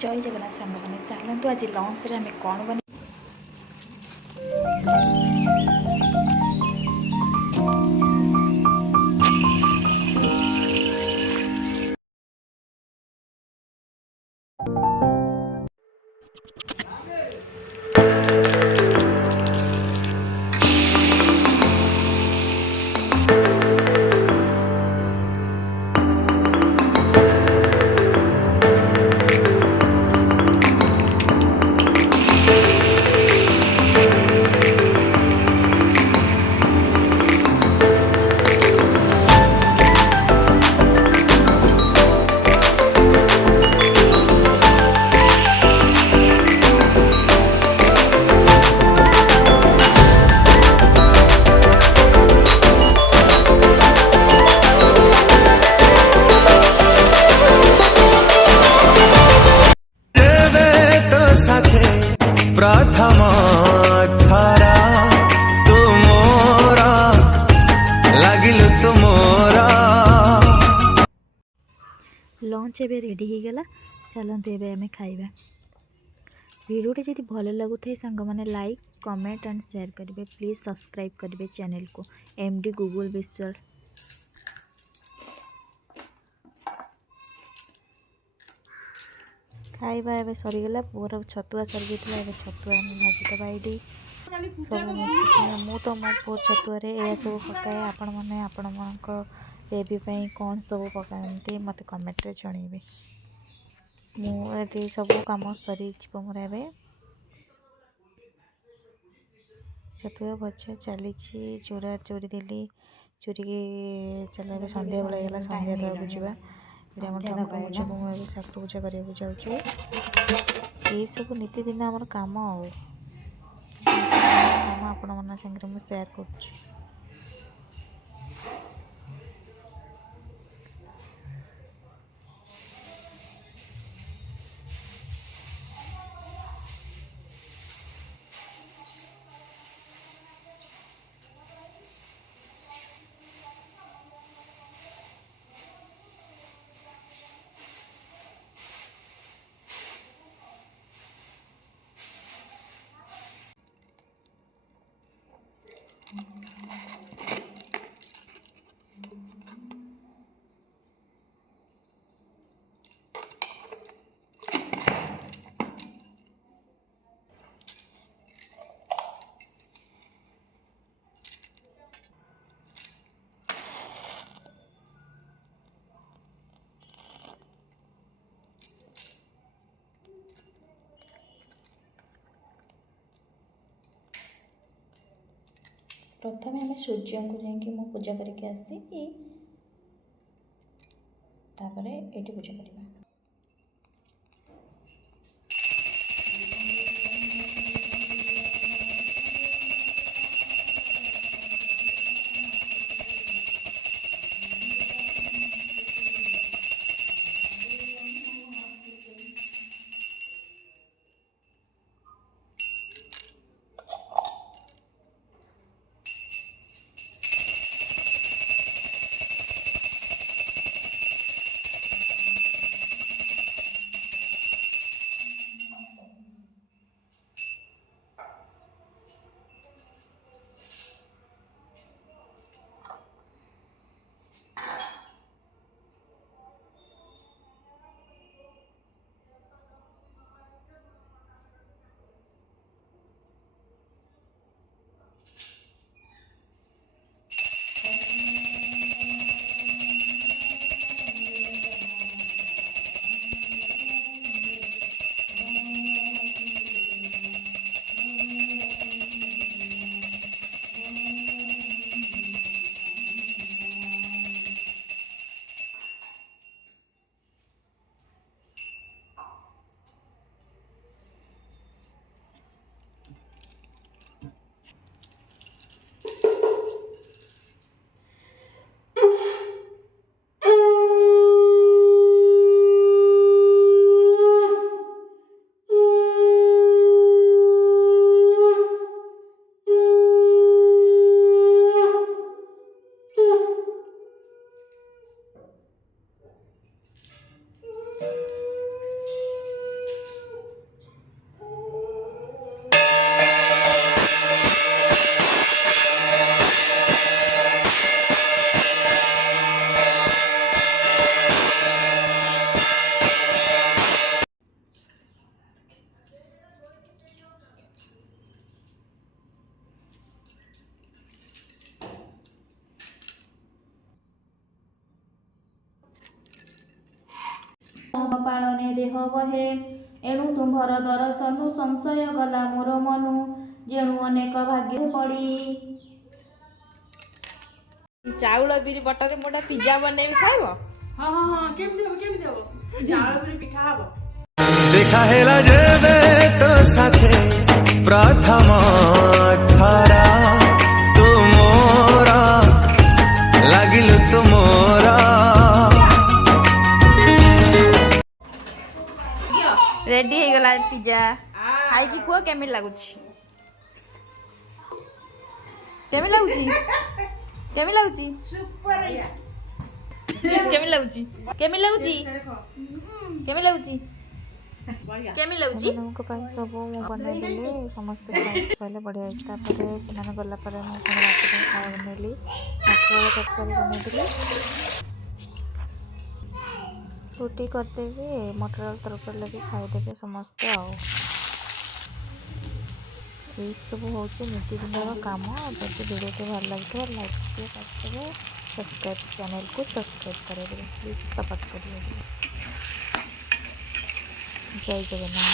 जय जगन्नाथ सांग मैंने चलतु आज लंच रे आम कौन बन प्रथम थरा तुमोरा लागिलु तुमोरा लंच एबे रेडी हो गला चलते एबे आम खाइबा। वीडियोटी जदि भल लगुଥାଏ सांग माने लाइक कमेंट एंड शेयर करेंगे। प्लीज सब्सक्राइब करेंगे चैनल को एमडी गूगल विजुअल। खाइबा एबे सरीगला पूर छतुआ सरी जाता है। छतुआ भाजीदबा ये सब मु तो मो पुअ छतुआ यह सब पकाए। आपण मैंने आपण बेबी कौन सब पकाते मत कमेंट रे जनइबे। मुझे सब कम सरी मोर ए छतुआ भजा चली चोरा चोरी देली चोरी चल सन्ध्या बेला गला सन्ध्या देवाक जावा। ठाकुर पूजा को मुझे ठाकुर पूजा करने जाऊँ। ये सब नीतिदिन आम कम आपण मन सागर मुझे सेयार कर। प्रथम आम सूर्य को जाकि पूजा करके आसी तापर ये पूजा करवा। ବହେ। ଏଣୁ ତୁମ୍ଭର ଦର୍ଶନୁ ସଂଶୟ ଗଲା ମୋର ମନୁ, ଯେଣୁ ଅନେକ ଭାଗ୍ୟ ପଡ଼ି। ଚାଉଳ ବିରି ବଟାରେ ମୁଁ ପିଜ୍ଜା ବନେଇବି, ଖାଇବ? ହଁ ହଁ ହଁ, କେମିତି ହବ ଚାଉଳ ବିରି ପିଠା ହବ। ଦେଖା ହେଲା ଯେବେ ତୋ ସାଥେ ପ୍ରଥମ ଥର, ତୁ ମୋର ଲାଗିଲୁ ତୁ ମୋର। रेडी हो गला पिज्जा, खाई की कुह केमिति लागुछि? केमिति लागुछि? केमिति लागुछि? सुपर या। केमिति लागुछि? केमिति लागुछि? केमिति लागुछि? केमिति लागुछि? हमको पास सब मु बना देले, समस्त पहले बढ़िया अछि। तापर सेमाने गला पर मु कोन रात को खाए बनेली, मटर तरकारी बने देली, रोटी करदेवी, मटर तरकारी लगे खाईदेवे समस्ते। आओ ये सब हूँ नीतिदिन कम। जब वीडियो भल लगे लाइक करेंगे, सब्सक्राइब चैनल को सब्सक्राइब करेंगे, प्लीज सपोर्ट करिए। जय जगन्नाथ।